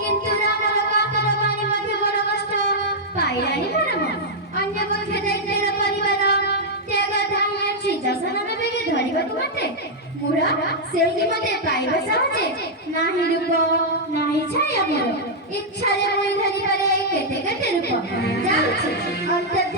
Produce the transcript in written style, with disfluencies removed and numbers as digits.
কিন্তু রানার কাকার বাণী মধ্যে বড় কষ্ট পাইরানি পরম অন্য পক্ষে দায়িত্বের পরিবার ত্যাগা ধানের সিংহাসনে বেগে ধরিବାକୁ মতে মুরা ସେହି ମତେ ପାଇବା ସହଜେ ନାହିଁ ରୂପ ନାହିଁ ଛାୟା ମୋର ଇଚ୍ଛାରେ ମୁଇଁ ଧରିପାରେ କେତେ କେତେ ରୂପ ଯାଉଛି ଅର୍ଥାତ୍